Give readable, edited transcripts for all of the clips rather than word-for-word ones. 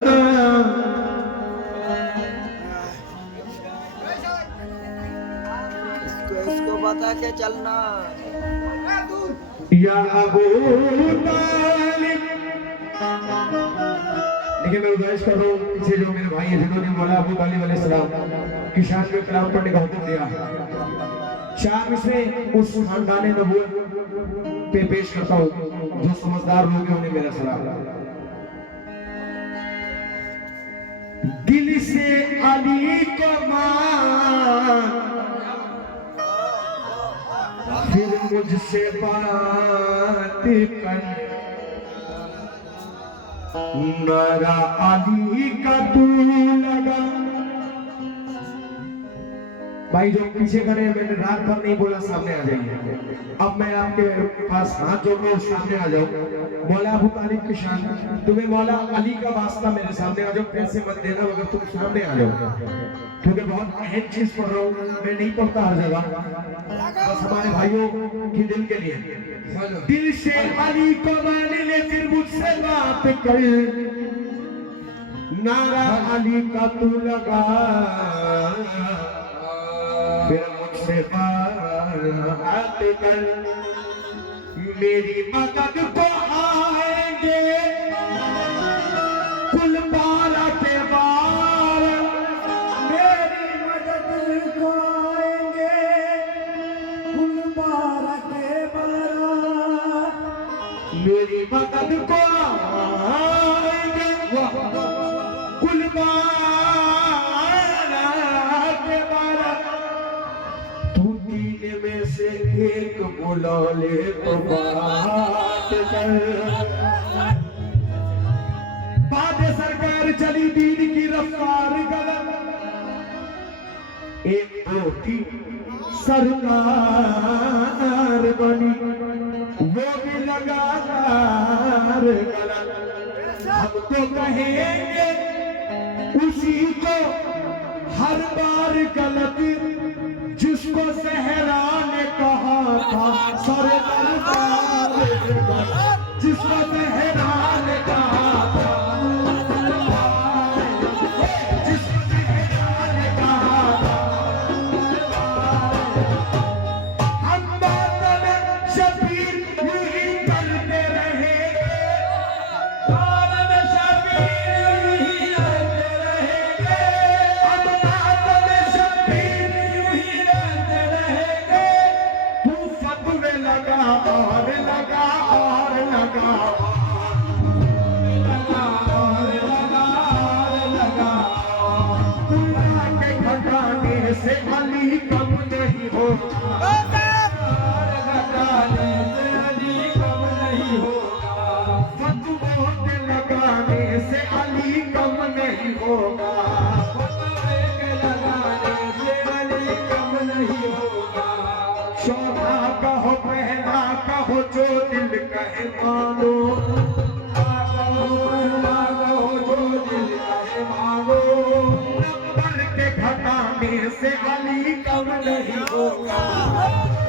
इसको बता के चलना या अबू तालिब। देखिए मैं गुजारिश कर रहा हूँ पीछे जो मेरे भाई हैं जिन्होंने मौला अबू तालिब अलैहिस्सलाम की शान में कलाम पढ़ने का हुक्म दिया, चार इसमें उस खानदान नबूवत पे पेश करता हूँ। जो समझदार लोग हैं उन्हें मेरा सलाम। दिल से अली को मान, फिर मुझसे बात कर, नारा अली का तू लगा। भाई जो पीछे खड़े हैं, मैंने रात भर नहीं बोला सामने आ जाइए। अब मैं आपके पास हाथ जोड़ रहा हूं, सामने आ जाओ। मौला अबू तालिब की शान, तुम्हें मौला अली का वास्ता, मेरे सामने आ जाओ। पैसे मत देना मगर तुम सामने आ जाओ, क्योंकि बहुत अहम चीज पढ़ रहा हूँ, मैं नहीं पढ़ता हर जगह, बस हमारे भाइयों की दिल के लिए। दिल से अली को मान ले, फिर मुझसे बात कर, नारा अली का तू लगा, फिर मुझसे बात कर, मेरी मदद को आएंगे कुल बारा के बार, मेरी मदद को आएंगे कुल बारा के बार, मेरी मदद को आएंगे कुल बारा के बार। तू तीन में से एक बुला ले तो बात कर। बाद सरकार चली दीन की रफ्तार गलत, एक रोटी सरकार बनी वो भी लगातार गलत। हम तो कहेंगे उसी को हर बार गलत, जिसको सहरा ने कहा था सरे दरबार, जिसको सहरा ने कहा था, जिसको सहरा ने कहा था, हम बातन शबीर यही करते रहे, बातन शबीर यही करते रहेंगे, हम बातन शबीर यही करते रहेंगे। तू फतवे लगा और लगा और लगा, लगा और लगा और लगा, खुदा के घटाने से अली कम नहीं होगा, घटाने से अली कम नहीं होगा, फतवों के लगाने से अली कम नहीं होगा, फतवे के लगाने से अली कम नहीं होगा। शोभा कहो पहला कहो जो दिल कहे मानो, कहो जो दिल कहे मानो, नंबर के घटाने से अली कम नहीं होगा,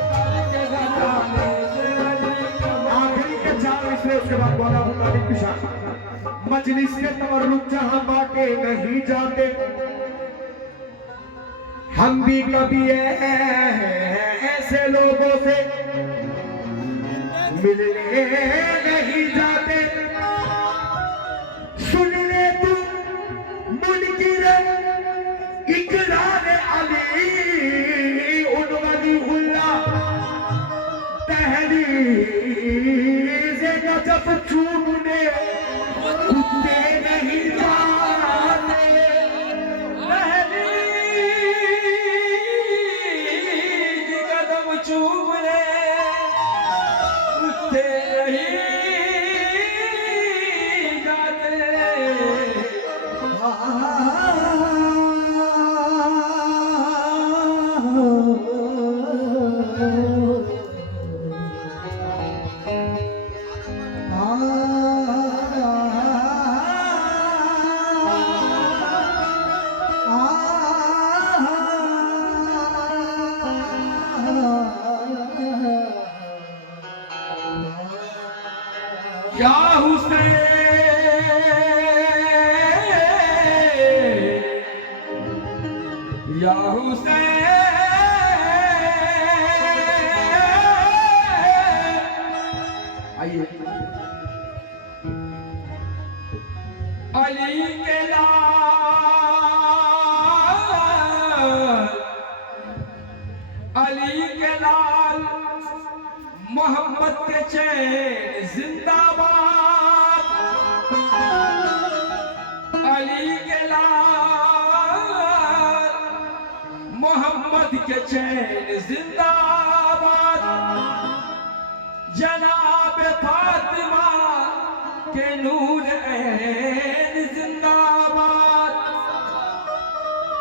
नंबर के घटाने से अली कम। आखिरी के चार इसलिए उसके बाद मौला अबू तालिब की शान। मजलिस के तवर्रुक जहां बाटे नहीं जाते, हम भी कभी ऐसे लोगों से मिलने नहीं जाते। सुन ले तू मुनकिर इकरार अली, उन वलीउल्लाह दहलीज़ नजफ चूमने कुत्ते नहीं जाते, दहलीज़ कदम चूमने कुत्ते नहीं जाते। अली के लाल, अली के लाल मोहम्मद के चैन जिंदाबाद, अली के लाल मोहम्मद के चैन जिंदाबाद, जनाब फातिमा के नूर ऐन जिंदाबाद,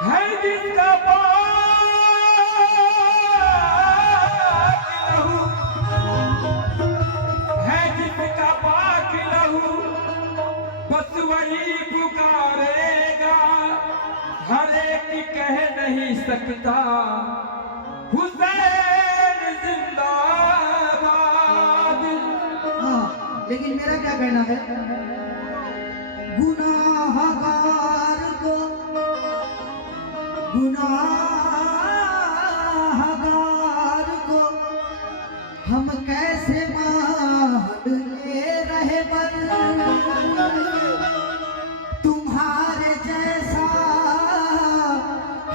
है जिसका पाक लहू, है जिसका पाक लहू, बस वही पुकारेगा, हर एक कह नहीं सकता हुसैन जिंदाबाद। हाँ, लेकिन मेरा क्या कहना है, गुनाहगार को, गुनाहगार को हम कैसे मान ले रहे बर, तुम्हारे जैसा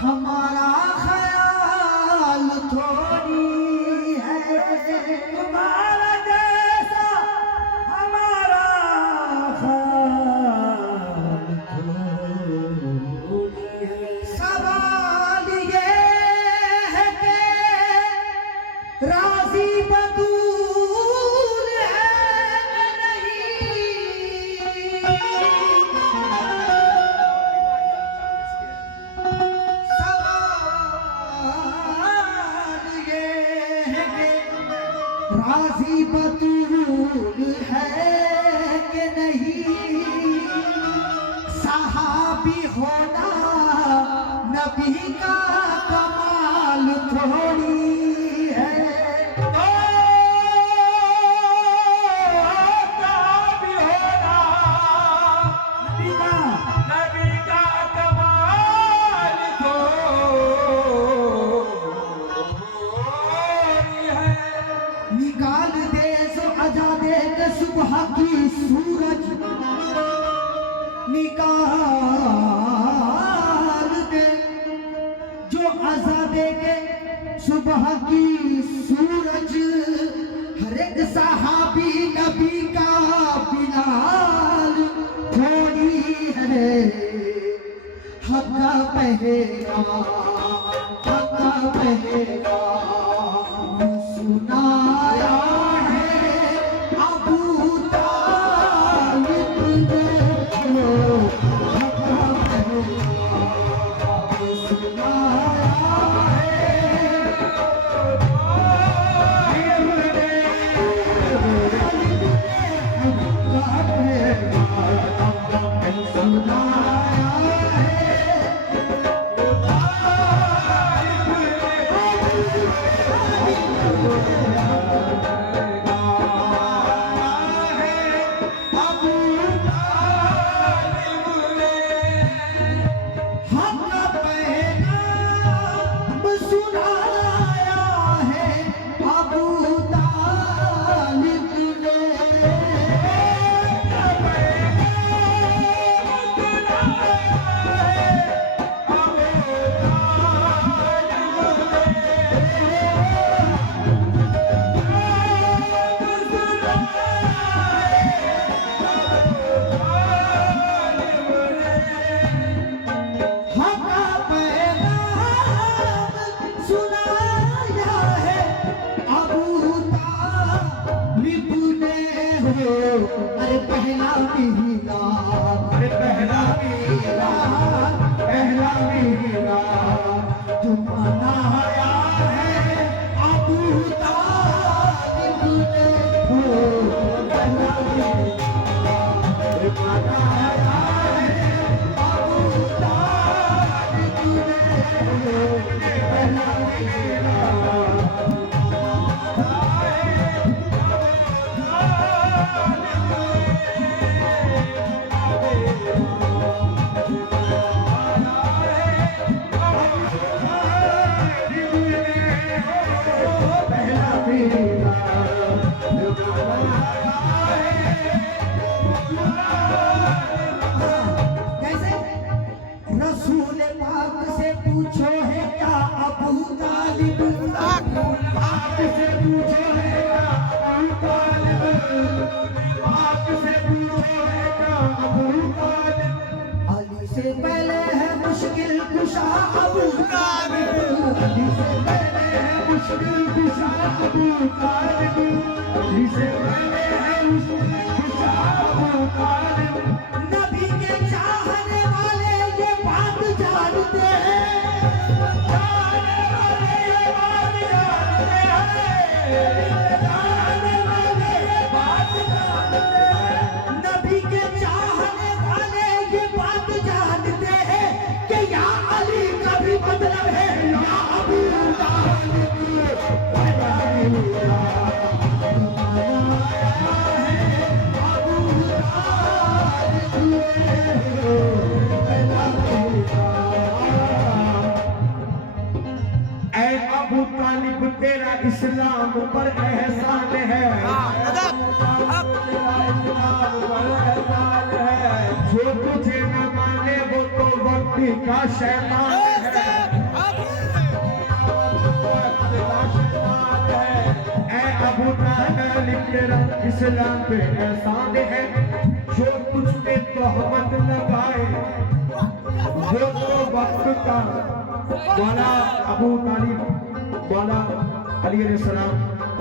हमारा ख्याल थोड़ी है, तुम्हारा जैसा हमारा ख्याल थोड़ी है। सवाल ये है कि राजी बतूल है नहीं, सवाल ये है कि राजी बतूल है कि नहीं, सहाबी होना नबी का कमाल थोड़ी है। नबी का कमाल थोड़ी है। निकाल दे सो आजादे के सुबह की सूरज, निकाल दे जो आजादे के सुबह की सूरज, हर एक सहाबी नबी का बिलाल थोड़ी है। हक पहरा, हक पहरा सुनाया है अबू तालिब ने, हक पहरा सुनाया है से पहले है मुश्किल कुशा अबू तालिब, अली से पहले है मुश्किल कुशा अबू तालिब, अली से पहले है मुश्किल कुशा अबू तालिब। नबी के चाहने वाले ये बात जानते हैं, चाहने वाले ये बात जानते हैं, चाहने वाले ये बात जानते हैं। नबी के चाहने वाले ये बात जानते हैं कि या अली का भी मतलब है या अबू तालिब। ऐ अबू तालिब तेरा इस्लाम पर एहसान है, जो तुझे न माने वो तो वक्त का शैतान है। ऐ अबू तालिब तेरा इस्लाम पे एहसान है, जो तुझ पे तोहमत लगाए वो तो वक्त का। मौला अबू तालिब, मौला अली अलैहिस्सलाम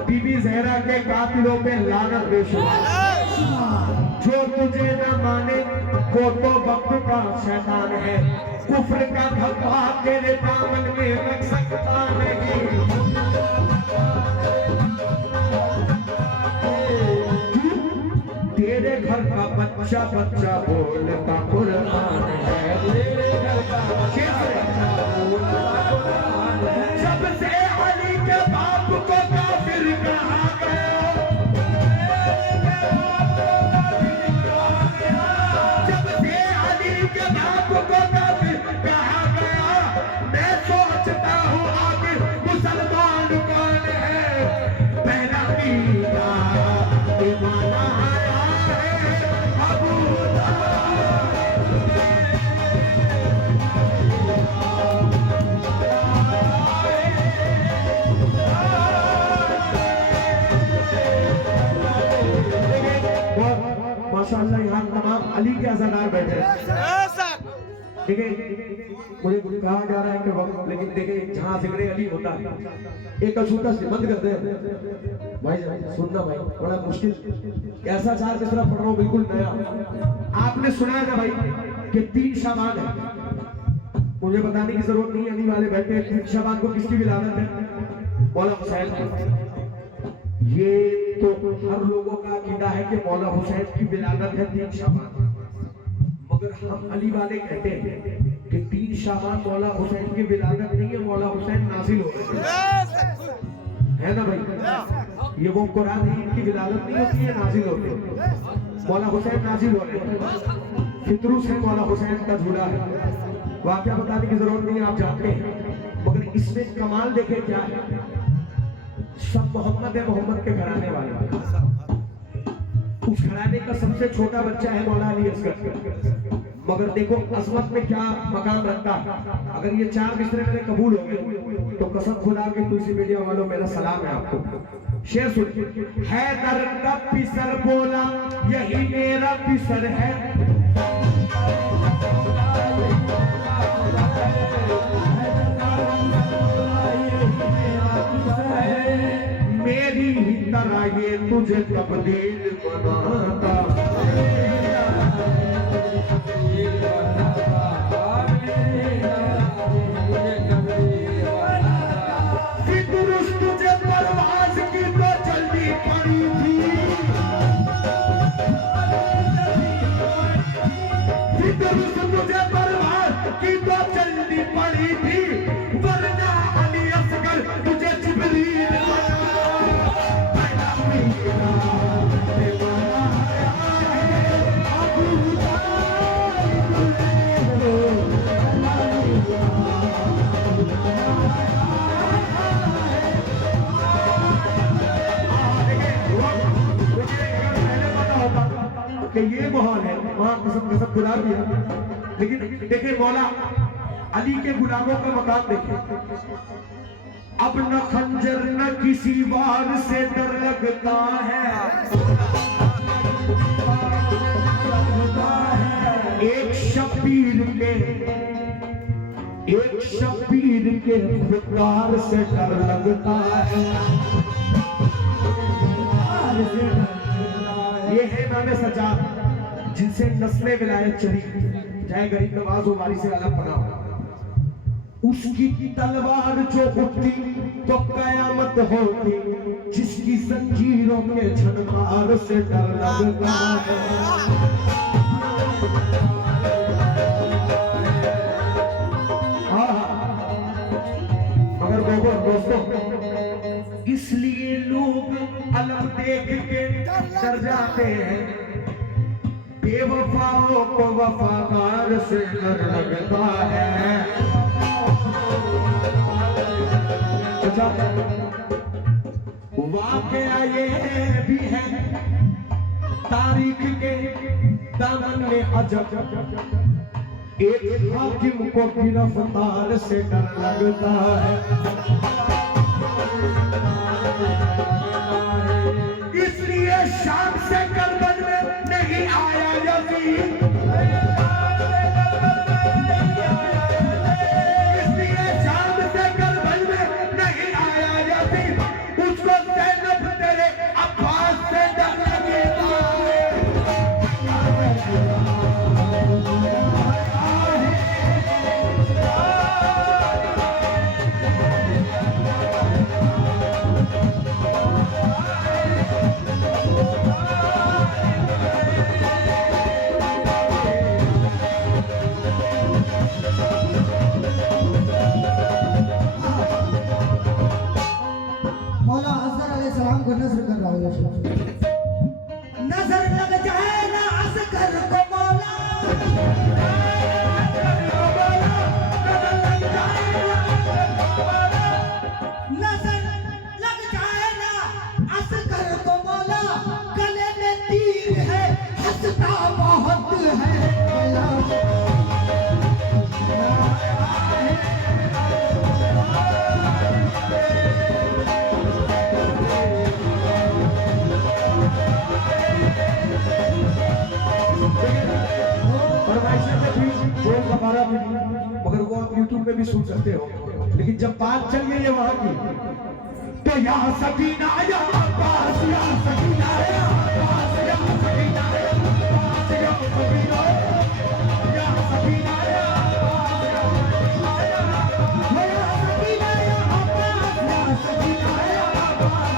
बीबी ज़हरा के कातिलों पे लानत बेशुमार। जो तुझे न माने वो तो वक्त का शैतान है, कुफ्र का धब्बा तेरे दामन में रख सकता नहीं। तेरे घर का बच्चा बच्चा बोलता कुरान है, तेरे घर का जब से अली के बाप को काफिर कहा गया, जब से अली के बाप को काफिर कहा गया, मैं सोचता हूँ आखिर मुसलमान कौन है। पहला मीरा दीवाना आया है अबू माशाअल्लाह यहाँ तमाम अली के अज़ादार बैठे हैं। देखिए मुझे कहा जा रहा है कि वक्त, लेकिन देखिए जहाँ जिक्र अली होता है एक अछूता से बंद करते हैं भाई, सुनना भाई बड़ा मुश्किल ऐसा चार किस तरह पढ़ रहा हूँ बिल्कुल नया। आपने सुना है ना भाई कि 3 शाबान है, मुझे बताने की जरूरत नहीं, अली वाले बैठे हैं। 3 शाबान को किसकी विलादत है? मौला हुसैन। ये तो हर लोगों का अकीदा है कि मौला हुसैन की विलादत है 3 शाबान, मगर हम अली वाले कहते हैं कि 3 शाबान मौला हुसैन की विलादत नहीं है, मौला हुसैन नाजिल हो गए है ना भाई। ये वो कुरान है, इनकी विलादत नहीं होती है, नाजिल होते हैं। मौला हुसैन नाजिल हो गए, फितरू से मौला हुसैन का जुड़ा है। वाकया बताने की जरूरत नहीं है, आप जानते हैं। मगर इसमें कमाल देखे क्या है, सब मोहम्मद है, मोहम्मद के घराने वाले, उस घराने का सबसे छोटा बच्चा है मौला अली असगर। मगर देखो अजमत में क्या मकाम रखता है। अगर ये 4 बिस्तरे मेरे कबूल हो गए तो कसम खुदा के तुलसी मीडिया वालों मेरा सलाम है आपको। शेर सुन, हैदर का पिसर बोला यही मेरा पिसर है, मेरी ही तरह ये तुझे तब्दील बनाता। फितरुस तुझे परवाज की तो जल्दी पड़ी थी, फितरुस तुझे परवाज की तो जल्दी पड़ी थी, वरना अली असगर तुझे जिब्रील कि ये माहौल है, वहां कसम कसम खुदा भी है। लेकिन देखिए मौला अली के गुलामों का मकाम देखिए। अब न खंजर न किसी वार से डर लगता है, एक शब्द शब्बीर के खुदार से डर लगता है। ये है इमाम सज्जाद जिनसे नस्ले विलायत चली, चाहे गरीब नवाज हो वाली से अलग पना हो। उसकी तलवार जो उठती तो कयामत होती, जिसकी जंजीरों के झनकार से डर लगता है। मगर दोस्तों, इसलिए लोग अलम देख के डर जाते हैं, बेवफाओं को वफादार से डर लगता है। वाकया ये भी है तारीख के दामन में अजब, एक हाकिम को गिरफ्तार से डर लगता है। इसलिए शाम से करबल में नहीं आया यजीद, इसलिए शाम से करबल में नहीं आया यजीद, उसको ज़ैनब तेरे अब्बास से डर लगेगा। को नजर कर रहा हूँ, नजर लग जाए ना असगर को मौला, नजर लग जाए ना असगर को मौला, गले में तीर है हंसता बहुत है। मगर वो आप YouTube पे भी सुन सकते हो, लेकिन जब बात चल गई है वहां की, तो यहाँ सकीना या अब्बास, या सकीना या अब्बास, या सकीना या अब्बास, या सकीना या सकीना या अब्बास, या सकीना या अब्बास, या सकीना या अब्बास,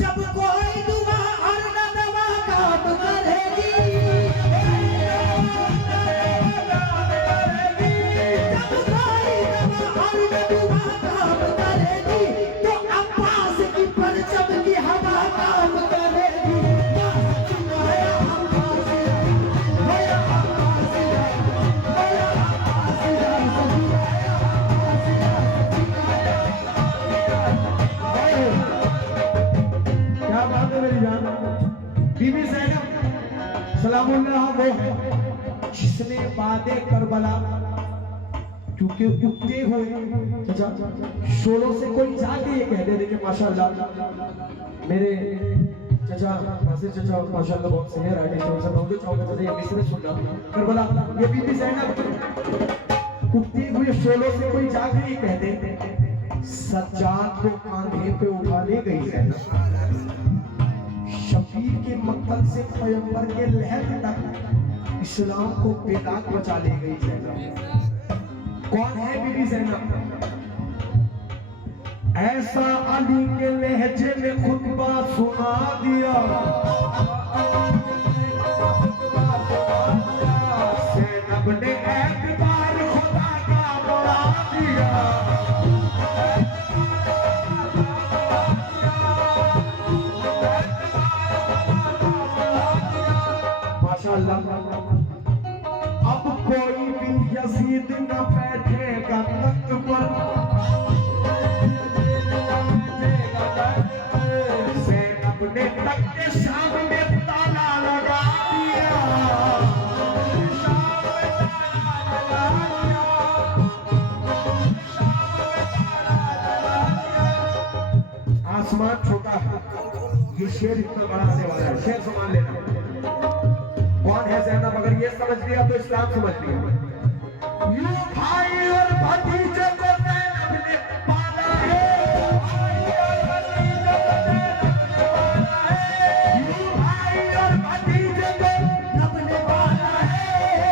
जब कोई दुआ और न दवा काम करेगी, जब कोई दवा और न दुआ काम करेगी, तो अब्बास की परचम की हवा काम करेगी। क्या बात है मेरी जान। बीबी ज़ैनब सलामुल्लाह वो है जिसने वादे करबला, क्योंकि उगते हुए शोलों से कोई जाके ये कह दे कि माशाल्लाह मेरे चचा नासिर चचा माशाल्लाह बहुत सीनियर आर्टिस्ट हैं, उनसे बहुत चाहूंगा चाचा ये मिसरे सुन रहा करबला। ये बीबी ज़ैनब उगते हुए शोलों से कोई जाके ये कह दे, सज्जाद को कांधे पे उठा ले गई है, शबीर के मक्तल से पैगंबर के लहर तक इस्लाम को बेदाग बचा ले गई ज़ैनब। कौन है बीबी ज़ैनब? ऐसा अली के लहजे में खुतबा सुना दिया, ज़ैनब ने एतबार खुदा का बढ़ा दिया। अब कोई भी यजीद न बैठेगा तख्त पर, ज़ैनब ने तख्त शाम में ताला लगा दिया। आसमान छोटा है, ये शेर इतना बड़ा आने वाला है, शेर संभाल लेना। कौन है ज़ैनब? अगर ये समझ लिया तो इस्लाम समझ लिया। यूं भाई और भतीजे को ज़ैनब ने पाला है, भाई और भतीजे को ज़ैनब ने पाला है, यूं भाई और भतीजे को ज़ैनब ने पाला है।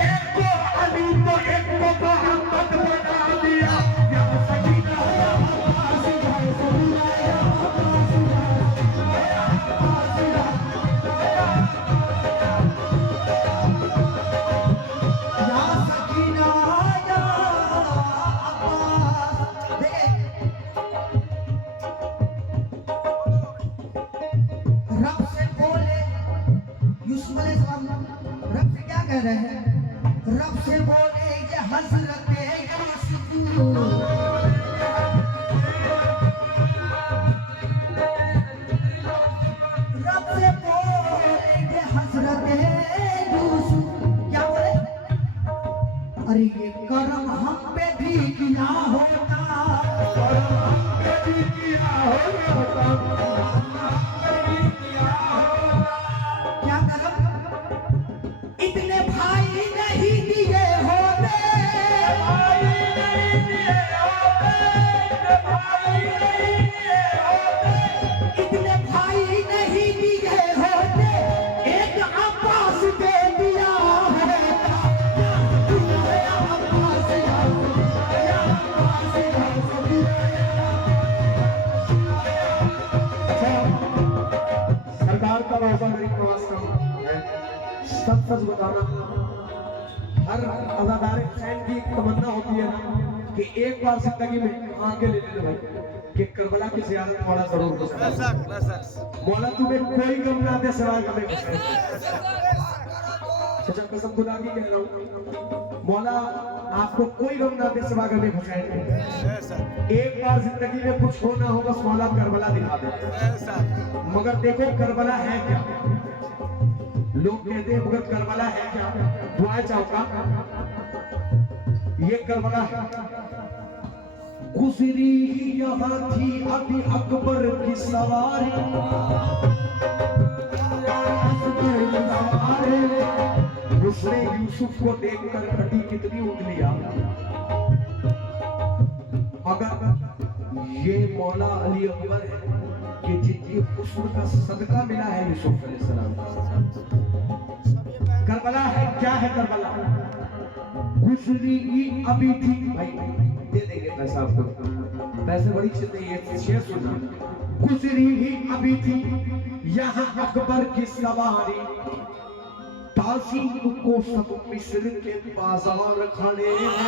एक को अली तो एक को मोहम्मद बना दिया। या सकीना या अब्बास या सकीना या अब्बास या अब्बास या सकीना या अब्बास। रब से बोले यूसुफ अलैहिस्सलाम, रब से क्या कह रहे हैं? रब से बोले ये हजरत यूसुफ, रब से बोले ये हजरत यूसुफ। क्या बोले? अरे ये करम हम पे भी किया होता, क्या करम? इतने भाई नहीं दिए होते, इतने भाई नहीं दिए होते, एक अब्बास दे दिया होता। या अब्बास या अब्बास या सरदार का रोजा मेरी नमाज का है। सब सच बताना। हर अज़ादार हुसैन की तमन्ना होती है ना कि एक बार जिंदगी में आगे ले ले भाई कि करबला की ज़ियारत मौला जरूर हो जाए। मौला तुम्हें कोई गम ना दे सिवाय गमे हुसैन। चाचा कसम खुदा की कह रहा हूँ, मौला आपको कोई गम ना दे सिवाय गमे हुसैन। एक बार जिंदगी में कुछ हो ना हो बस मौला करबला दिखा दे। मगर देखो करबला है क्या? लोग कहते हैं मगर करबला है क्या? दुआएं चाहूंगा। ये करबला है। गुजरी यहाँ थी अभी अकबर की सवारी, उसने यूसुफ को देखकर कटी कितनी उंगलियां। अगर ये मौला अली अकबर है कि जिनकी हुस्न का सदका मिला है यूसुफ अलैहिस्सलाम। करबला है क्या? है करबला गुजरी अभी थी। भाई दे देंगे पैसा आपको, पैसे बड़ी चीज नहीं है। शेर सुनना। गुजरी ही अभी थी यहाँ अकबर की सवारी, ताज़ी को सब मिस्र के बाजार खड़े हैं।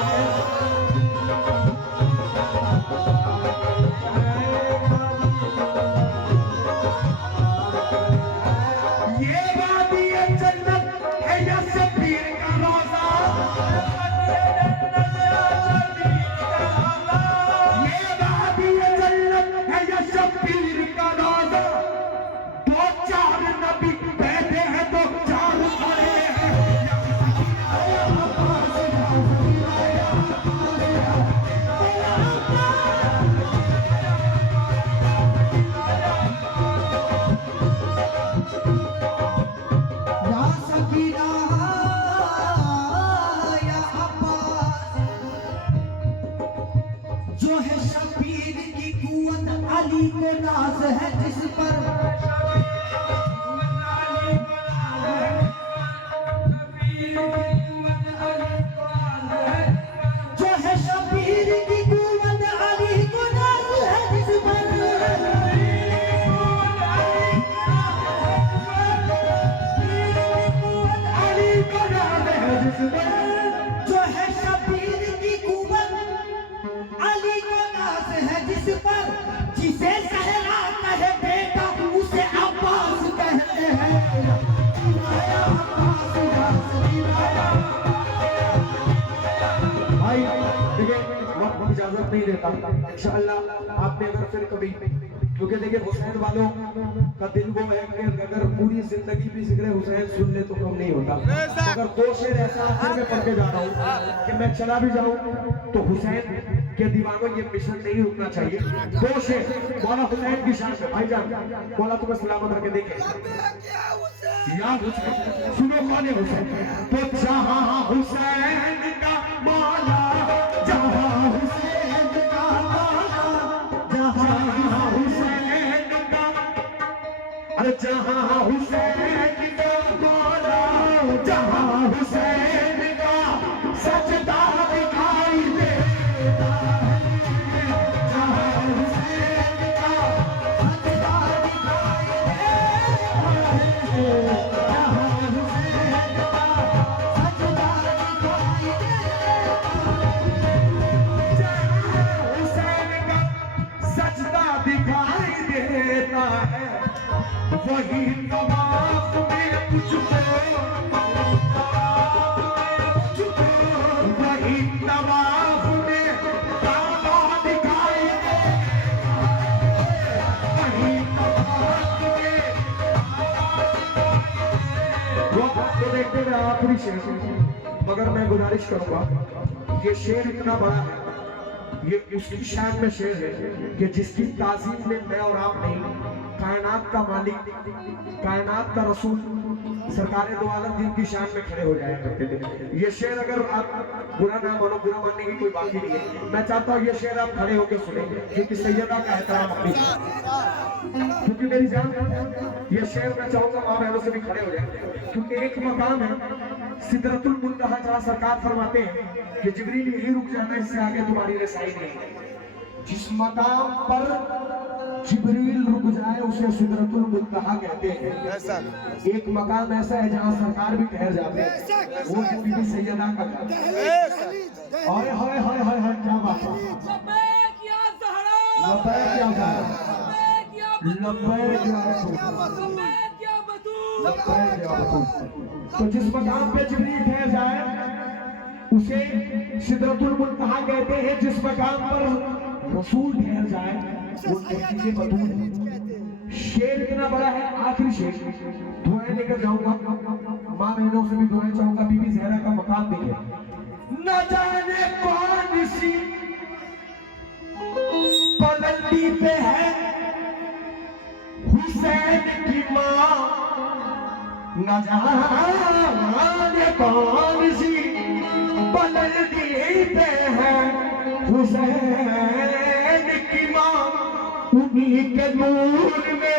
ये वादी जन्नत है या शबीर का रोजा, ये वादी जन्नत है या शबीर का रोजा। दो चार नबी बैठे हैं तो चार खड़े हैं। या सकीना या अब्बास। जो है शबीर की कुव्वत, अली को नाज है जिस पर, जो है शबीर की कुव्वत, अली को नाज है जिस पर। अली को नाम है जिस पर, जो है शबीर की कुव्वत, अली को नाज है जिस पर। जिसे सहरा कहे बेटा उसे अब्बास कहते हैं। या अब्बास या सकीना। भाई देखिए वक्त इजाजत नहीं देता। इंशाअल्लाह आपने अगर फिर कभी, क्योंकि देखिए हुसैन वालों का दिल वो है कि अगर पूरी जिंदगी भी जिक्र हुसैन सुन ले तो कम नहीं होता। अगर दो शेर ऐसा आखिर में पढ़ के जा रहा हूँ कि मैं चला भी जाऊँ तो हुसैन कि दीवानों ये मिशन नहीं रुकना चाहिए। दो शेर मौला हुसैन की शान में भाईजान मौला तुम्हें सलामत रखे देखे यार हुसैन सुनो कौन है हुसैन तो जहां हुसैन का मौला जहां हुसैन का मौला जहां हुसैन का अरे जहां हुसैन का मौला जहां हुसैन का सजदा दिखाई देता है जहां हुसैन का सजदा दिखाई देता है जहां हुसैन का सजदा दिखाई देता है जहां हुसैन का सजदा दिखाई देता है वही तवाफ में तुझको वही तवाफ में काबा दिखाई देता है वही तवाफ में तो देखते हुए आखिरी शेर मगर मैं गुजारिश करूंगा ये शेर इतना बड़ा है ये उसकी शान में शेर है कि जिसकी ताजीम में मैं और आप नहीं कायनात का मालिक कायनात का रसूल सरकार दो आलम जिनकी शान में खड़े हो जाया करते थे। ये शेर अगर आप बुरा ना मानो बुरा मानने की कोई बात ही नहीं है। मैं चाहता हूँ ये शेर आप खड़े होकर सुने क्योंकि सैयदा का एहतराम अपनी क्योंकि मेरी जान ये शेर मैं चाहूंगा माँ बहनों से भी खड़े हो जाए क्योंकि एक मकाम है सिदरतुल मुंतहा जहाँ सरकार फरमाते हैं कि जिब्रील यही रुक जाना इससे आगे तुम्हारी रसाई नहीं। जिस मकाम पर जिब्रील रुक जाए उसे सिदरतुल मुंतहा कहते हैं। एक मकाम ऐसा है जहाँ सरकार भी ठहर जाते हैं वो है बीबी सैयदा का घर। हाय हाय हाय हाय हाय क्या बात है लब्बैक या ज़हरा लब्बैक या ज़हरा लब्बैक या रसूल लब्बैक या बतूल। तो जिस मकाम पे जिब्रील ठहर जाए उसे सिदरतुल मुंतहा कहते हैं। जिस मकाम पर रसूल ठहर जाए वो कहते बतूल है। शेर इतना बड़ा है आखिरी शेर दुआएं लेकर जाऊंगा माँ बहनों से भी दुआएं चाहूंगा बीबी ज़हरा का मकाम देखिए न जाने कौन सी पलंदी पे है हुसैन की माँ न जाने कौन सी पलंदी पे है हुसैन की माँ उन्हीं के नूर में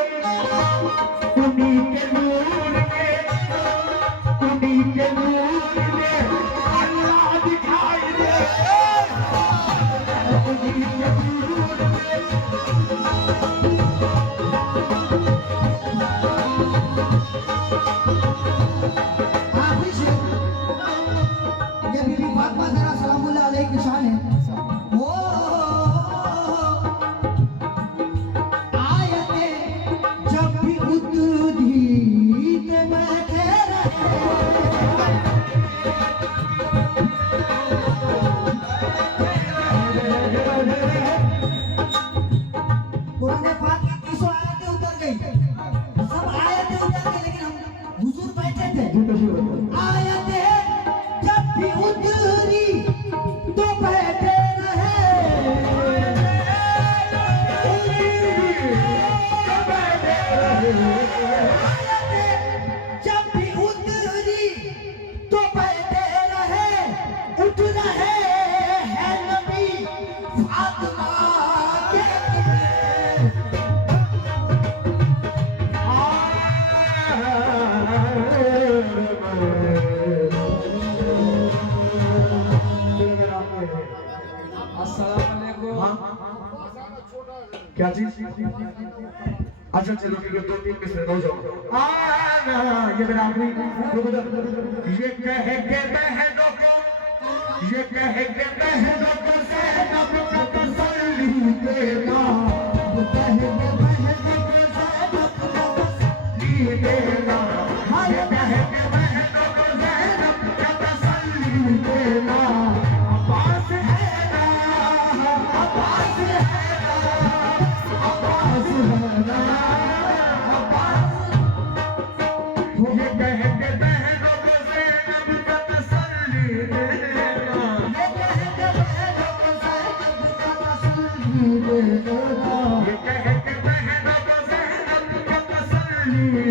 उन्हीं के नूर में उन्हीं के नूर में अल्लाह दिखाई दे उन्हीं के नूर में ये बीबी फातिमा ज़हरा सलामुल्लाह अलैहा की शान है। जब भी उतरी तो बैठे पुराने पाक की 300 आयतें उतर गई सब आयतें उतर गई लेकिन हम हुजूर बैठे थे आयतें जब भी उतरी तो बैठे जब भी उतरी तो बैठे रहे उठ रहे हैं नबी फातिमा के क्या चीज अच्छा चलो ठीक है 2-3 मिनट हो जाओ ये मेरा आखिरी ये कह के बहनों को ये कह के बहनों को ज़ैनब का तसल्ली देना ये कह के बहनों को ज़ैनब का तसल्ली देना ये कह के बहनों को ज़ैनब का तसल्ली देना अब्बास है ना अब्बास है ये कह के बहनों को ज़ैनब का तसल्ली देना ये कह के बहनों को ज़ैनब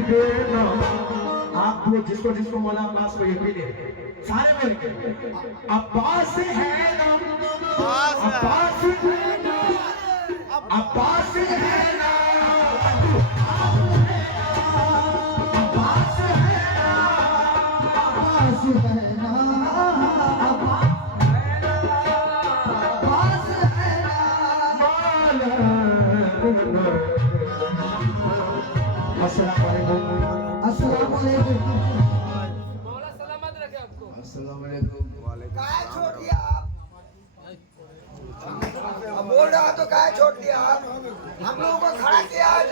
देना। आप लोग जिसको जिसको मौला अब्बास को ये भी दे सारे बोलेंगे अब्बास है ना, अब्बास है ना, अब्बास है ना, अब्बास है ना, अब्बास है ना, अब्बास है ना। अस्सलाम वालेकुम। अस्सलाम वालेकुम। काय छोड़ दिया आप? अब बोल रहा तो काय छोड़ दिया आप? हम लोगों को खड़ा किया आज